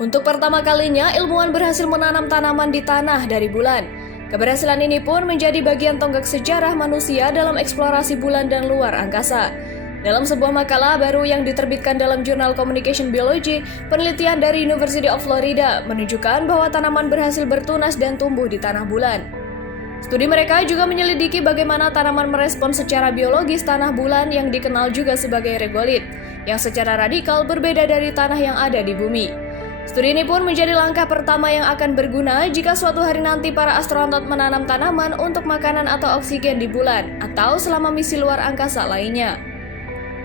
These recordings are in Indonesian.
Untuk pertama kalinya, ilmuwan berhasil menanam tanaman di tanah dari bulan. Keberhasilan ini pun menjadi bagian tonggak sejarah manusia dalam eksplorasi bulan dan luar angkasa. Dalam sebuah makalah baru yang diterbitkan dalam jurnal Communication Biology, penelitian dari University of Florida menunjukkan bahwa tanaman berhasil bertunas dan tumbuh di tanah bulan. Studi mereka juga menyelidiki bagaimana tanaman merespon secara biologis tanah bulan yang dikenal juga sebagai regolit, yang secara radikal berbeda dari tanah yang ada di bumi. Studi ini pun menjadi langkah pertama yang akan berguna jika suatu hari nanti para astronot menanam tanaman untuk makanan atau oksigen di bulan, atau selama misi luar angkasa lainnya.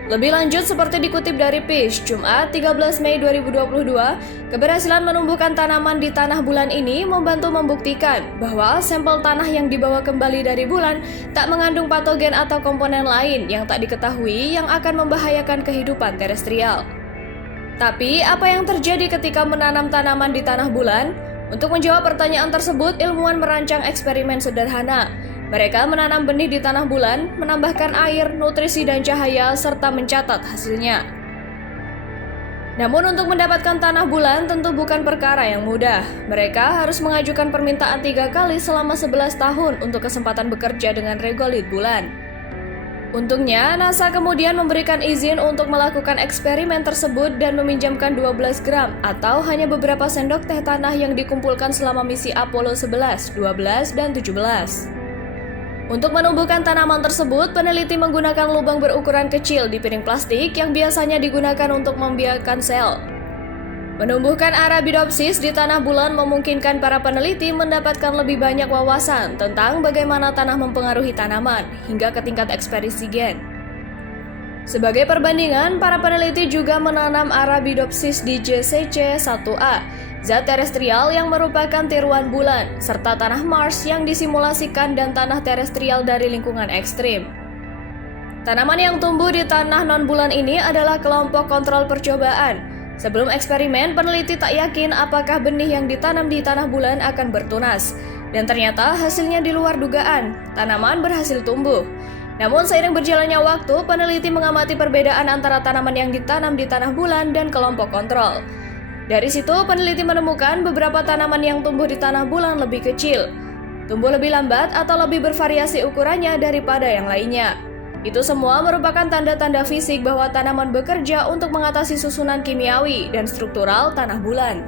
Lebih lanjut, seperti dikutip dari PISH, Jumat 13 Mei 2022, keberhasilan menumbuhkan tanaman di tanah bulan ini membantu membuktikan bahwa sampel tanah yang dibawa kembali dari bulan tak mengandung patogen atau komponen lain yang tak diketahui yang akan membahayakan kehidupan terestrial. Tapi, apa yang terjadi ketika menanam tanaman di tanah bulan? Untuk menjawab pertanyaan tersebut, ilmuwan merancang eksperimen sederhana. Mereka menanam benih di tanah bulan, menambahkan air, nutrisi, dan cahaya, serta mencatat hasilnya. Namun untuk mendapatkan tanah bulan tentu bukan perkara yang mudah. Mereka harus mengajukan permintaan 3 kali selama 11 tahun untuk kesempatan bekerja dengan regolit bulan. Untungnya, NASA kemudian memberikan izin untuk melakukan eksperimen tersebut dan meminjamkan 12 gram atau hanya beberapa sendok teh tanah yang dikumpulkan selama misi Apollo 11, 12, dan 17. Untuk menumbuhkan tanaman tersebut, peneliti menggunakan lubang berukuran kecil di piring plastik yang biasanya digunakan untuk membiarkan sel. Menumbuhkan Arabidopsis di tanah bulan memungkinkan para peneliti mendapatkan lebih banyak wawasan tentang bagaimana tanah mempengaruhi tanaman hingga ke tingkat ekspresi gen. Sebagai perbandingan, para peneliti juga menanam Arabidopsis di JCC1A, zat terestrial yang merupakan tiruan bulan, serta tanah Mars yang disimulasikan dan tanah terestrial dari lingkungan ekstrim. Tanaman yang tumbuh di tanah non-bulan ini adalah kelompok kontrol percobaan. Sebelum eksperimen, peneliti tak yakin apakah benih yang ditanam di tanah bulan akan bertunas. Dan ternyata hasilnya di luar dugaan, tanaman berhasil tumbuh. Namun seiring berjalannya waktu, peneliti mengamati perbedaan antara tanaman yang ditanam di tanah bulan dan kelompok kontrol. Dari situ, peneliti menemukan beberapa tanaman yang tumbuh di tanah bulan lebih kecil, tumbuh lebih lambat atau lebih bervariasi ukurannya daripada yang lainnya. Itu semua merupakan tanda-tanda fisik bahwa tanaman bekerja untuk mengatasi susunan kimiawi dan struktural tanah bulan.